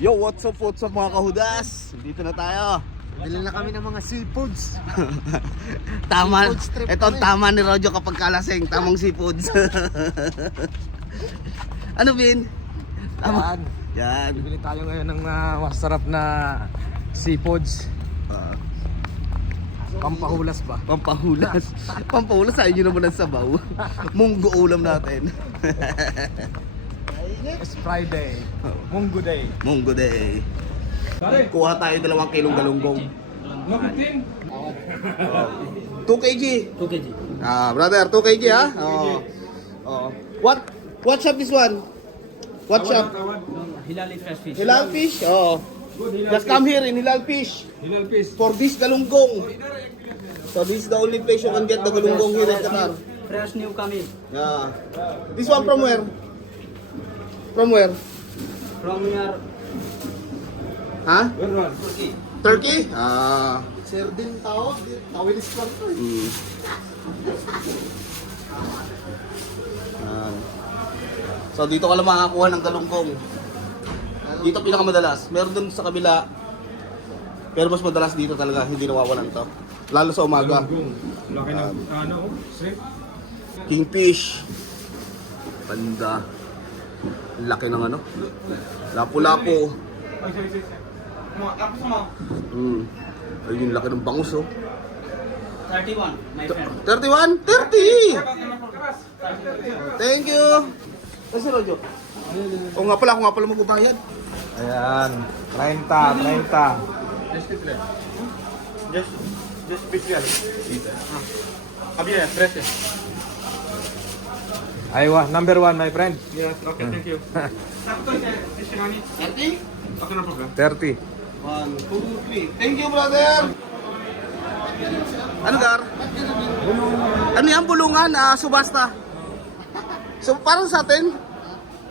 Yo, what's up mga kahudas? Dito na tayo. Bili na kami ng mga seafoods. Tama. Seafood strip Ito ang kami. tama ni Rojo kapag kalasing. Tamang seafoods. Ano, Bin? Tama. Yan. Bibili tayo ngayon ng masarap na seafoods. Ah, Pampahulas ba? pampahulas. Pampahulas sa inyo naman ang sabaw. Munggo ulam natin. It's Friday. Munggo Day. Munggo day. Kuha tayo 2 kilong galunggong. 2 kg. 2 kg. Ah, brother, 2 kg ha? Oo. Oh. What shop this one? What shop? Hilali fresh fish. Hilal Fish? Oh. Just come here in Hilal Fish. Hilal fish. For this galunggong. So this is the only place you can get the galunggong here in Qatar. Fresh new kami. Yeah. This one from where? From where? From your Ha? Turkey. Turkey? Ah. Sir din tawag. Tawilis ko. Yan. So dito ka lang makakakuha ng galunggong. Dito pinakamadalas. Meron dun sa kabila. Pero mas madalas dito talaga, hindi nawawalan to. Lalo sa umaga. Laki ng shrimp. Kingfish. Panda. Laki ng ano. Lapu-lapu. Ay, sorry. Tapos mo. Ayun yung laki ng bangus oh. 31, my friend. 31? 30! Thank you! Kasi Rojo? O nga pala, ako nga pala magbabayad. Ayan. 30. Just special. Abi ya, fresh ya. Aywa, number 1 my friend. Yes, okay, thank you. Sakto siya, Shishani. 30? Okay, no problem. 30. 1, 2, 3. Thank you, brother! Ano, Gar? Ano yan? Bulungan? Subasta? So, parang sa atin?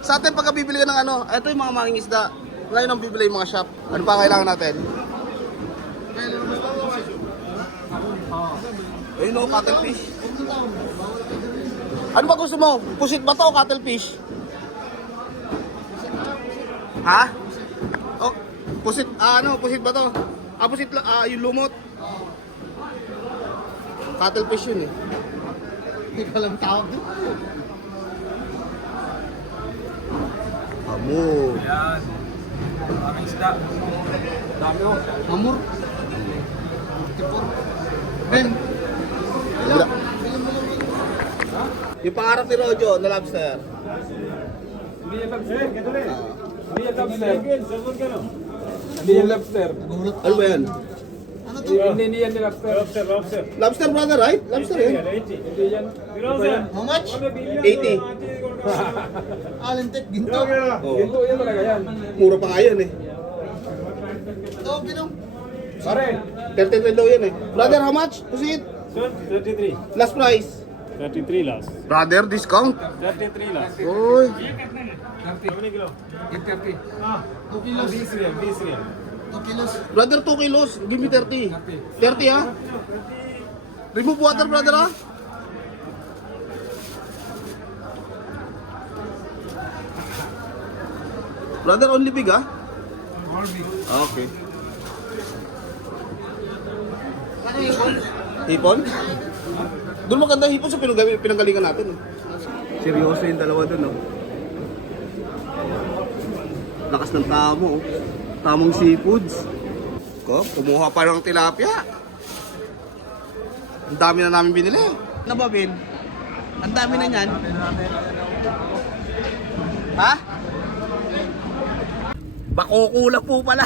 Sa atin, pagka bibili ka ng ano, ito yung mga manging isda. Ngayon ang bibili yung mga shop. Ano pa kailangan natin? Ayun o, cuttlefish. Ano ba gusto mo? Pusit ba to o cuttlefish? Ha? Oh, pusit, pusit ba to? Pusit, yung lumot. Cuttlefish yun eh. Hindi ka lang tawag. Amo. Yan. Aming isda. Dami oh. Mamur. 54. Ben. Yung pangarap ni Rojo na lobster. Hindi yung lobster. Hindi yung lobster. Hindi yung lobster. Ano ba yan? Hindi yan yung lobster. Lobster. Lobster brother, right? Lobster yan. Hindi yan. How much? 80. Alintek, ginto. Oh. Ito yan talaga yan. Mura pa nga yan eh. Ito, pinong. Pare. 33 daw yan eh. Brother, how much? Pusit? 33. Last price. 33 last. Brother, discount. 33 last. Uy. 30 kilo. 30. 2 kilos. This real. 2 kilos. Brother, 2 kilos. Give me 30. 30 ha? Remove water, brother ha? Brother, only big ha? Okay. Ano yung Hipon? Doon maganda hipon sa pinanggalingan natin. Seryoso yung dalawa doon, no? Lakas ng tamo, oh. Tamang seafoods. Kumuha pa ng tilapia. Ang dami na namin binili. Ano ba, Bin? Ang dami na niyan. Ha? Bakukula po pala.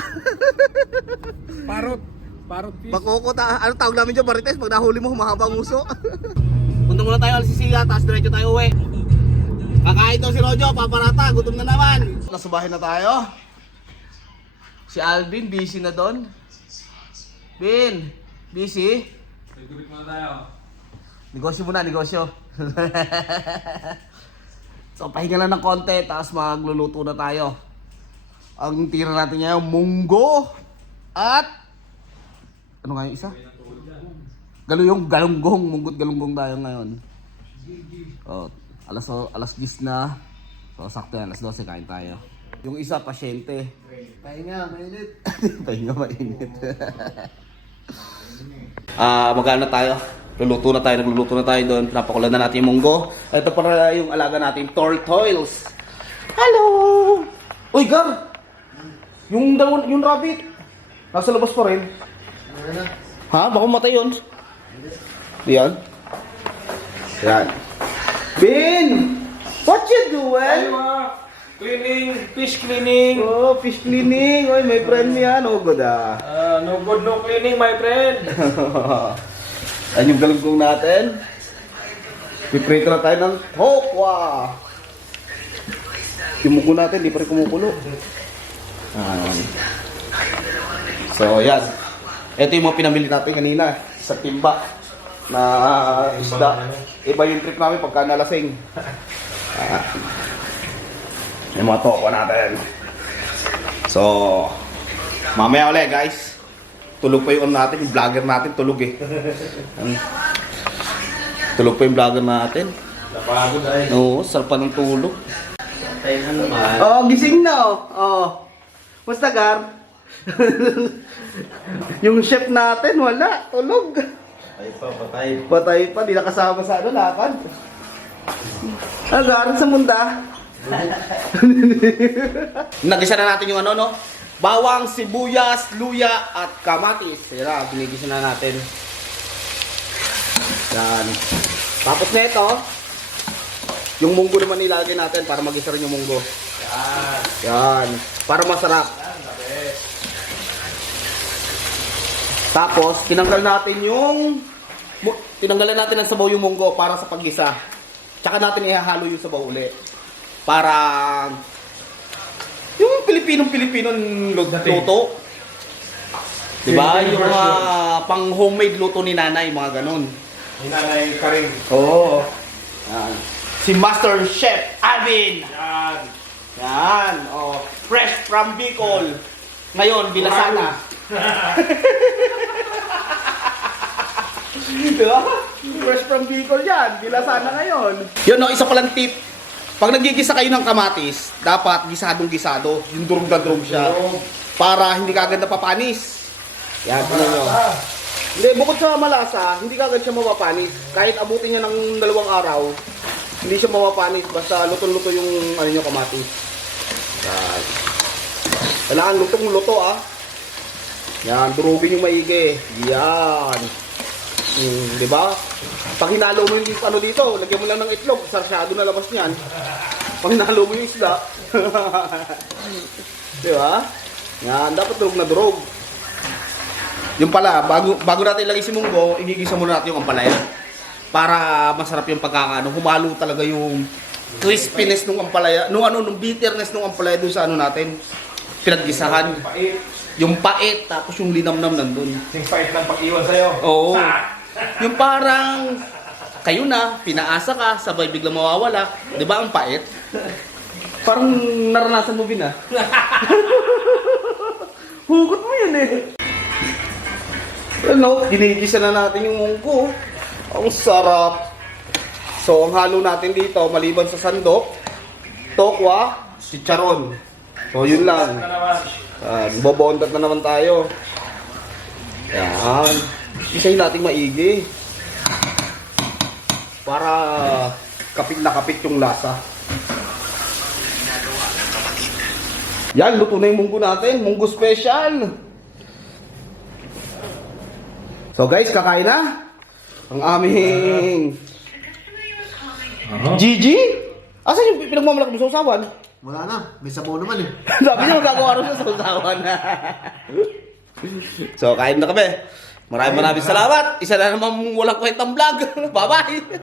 Parot fish. Ano tawag namin dyan, Marites? Pag nahuli mo, mahabang uso. Punta muna tayo Alsisiga, tapos diretso tayo uwi. Kakain daw si Rojo, paparata, gutom na naman. Nasubahin na tayo. Si Alvin, busy na doon. Bin, busy? Tubig muna tayo. Negosyo muna, negosyo. So, pahinga lang ng konti, tapos magluluto na tayo. Ang tira natin ngayon, munggo at ano nga yung isa? Galunggong, munggot galunggong tayo ngayon. Oh, alas 10 na. So sakto yan, alas 12 kain tayo. Yung isa pasyente. Pahinga, mainit. Pahinga, mainit. Magana tayo. Nagluluto na tayo doon. Pinapakulan na natin yung munggo. Ito para yung alaga natin, tortoiles. Hello! Uy, Gar! Yung rabbit. Nasa labas pa rin. Ha? Baka matay yun. Diyan. Yan. Bin! What you doing? Cleaning, fish cleaning. Oh, fish cleaning. Oy, may friend yan. Oh, good ah. No good, no cleaning, my friend. Ayan yung galunggong natin. Piprito na tayo ng tokwa. Yung mugo natin, di pa rin kumukulo. So, yan. Ito yung mga pinamili natin kanina sa timba na isda. Iba yung trip namin pagka nalasing. Yung mga tokwa natin. So, mamaya ulit guys. Tulog pa yung natin, yung vlogger natin tulog eh. Tulog pa yung vlogger natin. Napagod ay. Oo, sarap pa ng tulog. Tayo na naman. Oo, gising na oh. Oo. Musta, Gar? Yung chef natin, wala. Tulog. Patay. Patay pa, di nakasama sa lakad. Gar, sa munda. Nagisa na natin yung no? Bawang, sibuyas, luya, at kamatis. Yan, binigisa na natin. Yan. Tapos na ito, yung munggo naman nilagay natin para magisa rin yung munggo. Yan. Para masarap. Tapos, tinanggalan natin ng sabaw yung munggo para sa paggisa. Tsaka natin ihahalo yung sabaw uli. Para yung Pilipinong luto. Diba? Yung pang homemade luto ni nanay, mga ganun. Ni Nanay Karing. Oo. Yan. Si Master Chef Alvin. Yan. Yan. Oh, fresh from Bicol. Ngayon, binasana. Diba? Fresh from Bicol yan. Binasana ngayon. Yun, no, isa palang tip. Pag nagigisa kayo ng kamatis, dapat gisadong-gisado. Yung durog na durog siya. Para hindi kagad napapanis. Yan, tingnan nyo. Hindi, bukod sa malasa, hindi kagad siya mapapanis. Kahit abutin niya ng 2 araw, hindi siya mapapanis. Basta luto-luto yung kamatis. Yan. Kailangan lutong-luto ah. Yan, durugin yung maigi. Yan. Di ba? Pag hinalo mo yung dito, lagyan mo lang ng itlog, sarsyado na labas niyan. Pag hinalo mo yung isda. Di ba? Yan, dapat durog na durog. Yung pala, bago natin ilagay si munggo, igigisa muna natin yung ampalaya. Para masarap yung pagkakaano, humalo talaga yung crispiness ng ampalaya, nung bitterness ng ampalaya dun sa natin, pinaggisahan. Yung pait, tapos yung linamnam nandun. Yung pait ng pag-iwan sa'yo. Oo. Yung parang, kayo na, pinaasa ka, sabay biglang mawawala. Di ba ang pait? Parang naranasan mo bin ah. Hugot mo yun eh. Ano, ginigisa na natin yung munggo. Ang sarap. So, ang halo natin dito, maliban sa sandok, tokwa, chicharon. So, yun lang. Bobondat na naman tayo. Yan. Isahin natin maigi. Para kapit na kapit yung lasa. Yan, luto na yung munggo natin. Munggo special. So guys, kakain na. Ang aming Gigi? Asan yung pinagmamalak mo sa usawan? Wala na, may sabaw naman eh. Sabi niya magagawa rin sa usawan. So, kain na kami. Maraming salamat. Isa na naman walang kwentang vlog. Bye-bye.